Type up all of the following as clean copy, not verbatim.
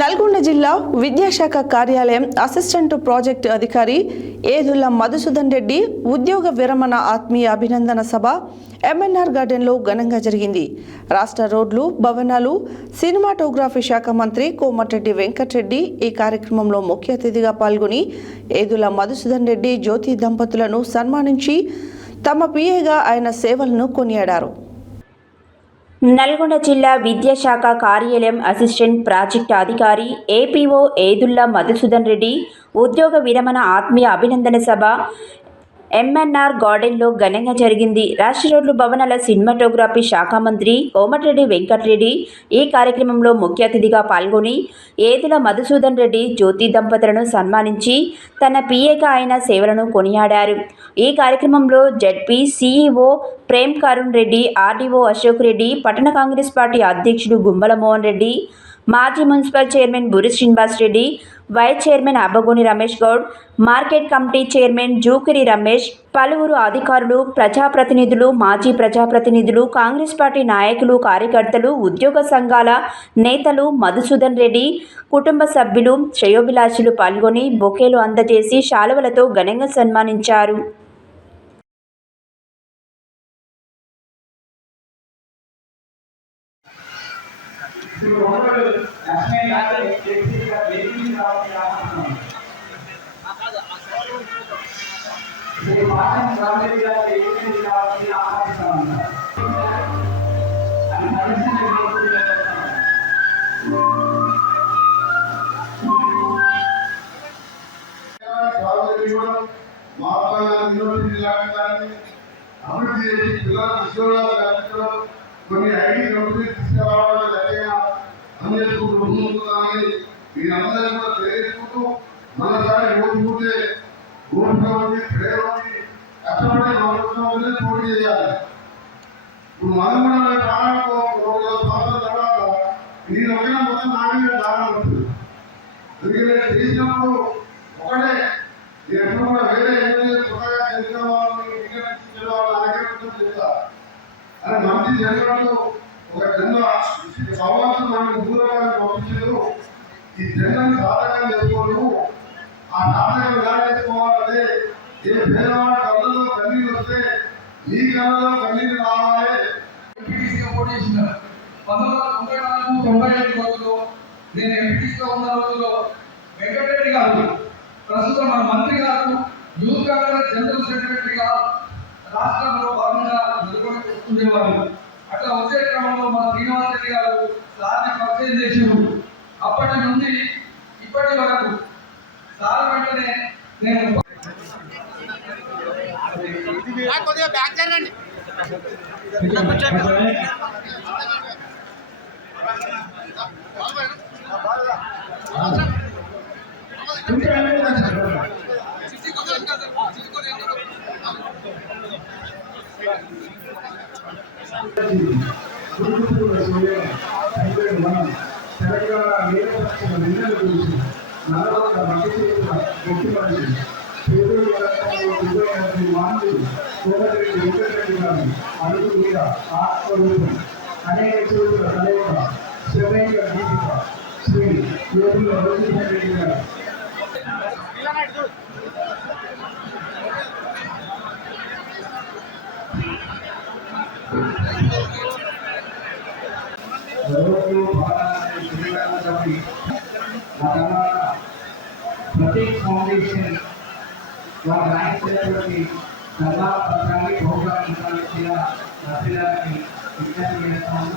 నల్గొండ జిల్లా విద్యాశాఖ కార్యాలయం అసిస్టెంట్ ప్రాజెక్టు అధికారి ఏదుల మధుసూదన్ రెడ్డి ఉద్యోగ విరమణ ఆత్మీయ అభినందన సభ ఎంఎన్ఆర్ గార్డెన్లో ఘనంగా జరిగింది. రాష్ట్ర రోడ్లు, భవనాలు, సినిమాటోగ్రఫీ శాఖ మంత్రి కోమటిరెడ్డి వెంకటరెడ్డి ఈ కార్యక్రమంలో ముఖ్య అతిథిగా పాల్గొని ఏదుల మధుసూదన్ రెడ్డి, జ్యోతి దంపతులను సన్మానించి తమ పిఏగా ఆయన సేవలను కొనియాడారు. నల్గొండ జిల్లా విద్యాశాఖ కార్యాలయం అసిస్టెంట్ ప్రాజెక్టు అధికారి ఏపీఓ ఏదుల్లా మధుసూదన్ రెడ్డి ఉద్యోగ విరమణ ఆత్మీయ అభినందన సభ ఎంఎన్ఆర్ గార్డెన్లో ఘనంగా జరిగింది. రాష్ట్ర రోడ్లు, భవనాల, సినిమాటోగ్రఫీ శాఖ మంత్రి కోమటిరెడ్డి వెంకటరెడ్డి ఈ కార్యక్రమంలో ముఖ్య అతిథిగా పాల్గొని ఏదుల మధుసూదన్ రెడ్డి, జ్యోతి దంపతులను సన్మానించి తన పిఏగా ఆయన సేవలను కొనియాడారు. ఈ కార్యక్రమంలో ZP CEO Prem Karun Reddy, RDO Ashok Reddy, పట్టణ కాంగ్రెస్ పార్టీ అధ్యక్షుడు గుమ్మల మోహన్ రెడ్డి, మాజీ municipal chairman Buri Srinivas Reddy, vice chairman Abbagoni Ramesh Goud, market committee chairman Jukiri Ramesh, పలువురు అధికారులు, ప్రజాప్రతినిధులు, మాజీ ప్రజాప్రతినిధులు, కాంగ్రెస్ పార్టీ నాయకులు, కార్యకర్తలు, ఉద్యోగ సంఘాల నేతలు, మధుసూదన్ రెడ్డి కుటుంబ సభ్యులు, శ్రేయోభిలాషులు పాల్గొని బొకేలు అందజేసి శాలువలతో ఘనంగా సన్మానించారు. కొన్ని ఐడి కంపెనీ తీసుకురావడం జరిగిన అందరికీ మీరందరూ కూడా తెలియజేసుకుంటూ మనసారి ఓటుకుంటే ఓటుగా ఉండి ప్రేరణ కష్టపడి ప్రభుత్వంలో పోటీ చేయాలి. ఇప్పుడు మనం కూడా ప్రాణంలో సంవత్సరం తర్వాత నేను ఒకైనా మొత్తం నాకే దానం ఉంటుంది. అందుకని చేసినప్పుడు ఒకటే ఎప్పుడు కూడా వేరే కొత్తగా తెలిసిన వాళ్ళని విజ్ఞానించిన వాళ్ళని చెప్తా అని మంచి జన్మలో ఒక జన్మ సమాజం మనకు దూరంగా పంపించదు. ఈ జన్మని సాధకం చేసుకోవడం, ఆ సాధకం ఎలా చేసుకోవాలంటే ఏ పేదవాడి కళ్ళలో కన్నీళ్ళు వస్తే ఈ కళ్ళలో కన్నీళ్ళు రావాలి. పోటీ చేసిన 1994-95 రోజుల్లో నేను ఎంపీటీసీగా ఉన్న రోజుల్లో వెంకటరెడ్డి గారు, ప్రస్తుతం మన మంత్రి గారు, యూత్ కాంగ్రెస్ జనరల్ సెక్రటరీగా రాష్ట్రంలో భాగంగా నిలబడుతుండేవారు. అట్లా వచ్చే క్రమంలో మన శ్రీనివాస్ రెడ్డి గారు సార్ని పరిచయం చేసారు. అప్పటి నుండి ఇప్పటి వరకు సార్ వెంటనే నేను తెలంగాణ నియోజకవర్గ నిన్నలు గురించి నల్లగొండ ముఖ్యమంత్రి మానవుడు కోమటిరెడ్డి వెంకటరెడ్డి గారి అడుగు మీద ఆత్మరూపం అనేక చోట్ల కలయిక శ్రమైక దీపిక శ్రీ ఏదుల మధుసూదన్ రెడ్డి గారు ప్రతీక్ ఫౌండేషన్ వారి రాయించినటువంటి సలహా పత్రాన్ని ప్రోగ్రామించాల్సిన నర్సులని విజ్ఞప్తి చేస్తాము.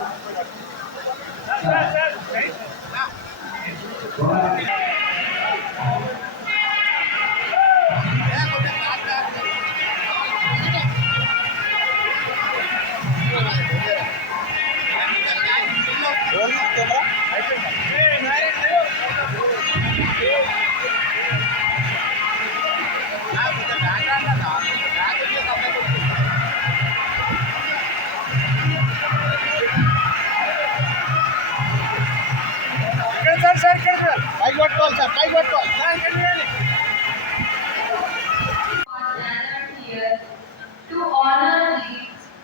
To honor the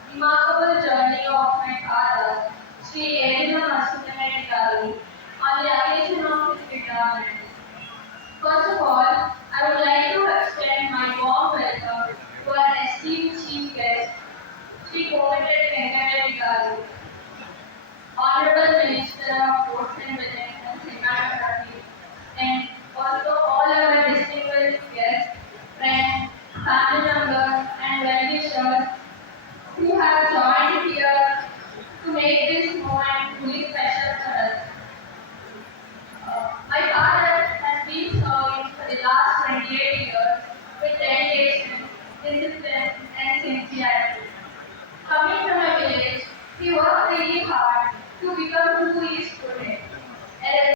remarkable journey of my father, Sri Edula Masudanadi Garu, on the occasion of Comrade Venkatreddy Garu, Honorable Minister of Ports and Business and Cinematography, and also all our distinguished guests, friends, family members, and well-wishers who have joined here to make this moment truly special for us. My father has been serving for the last 28 years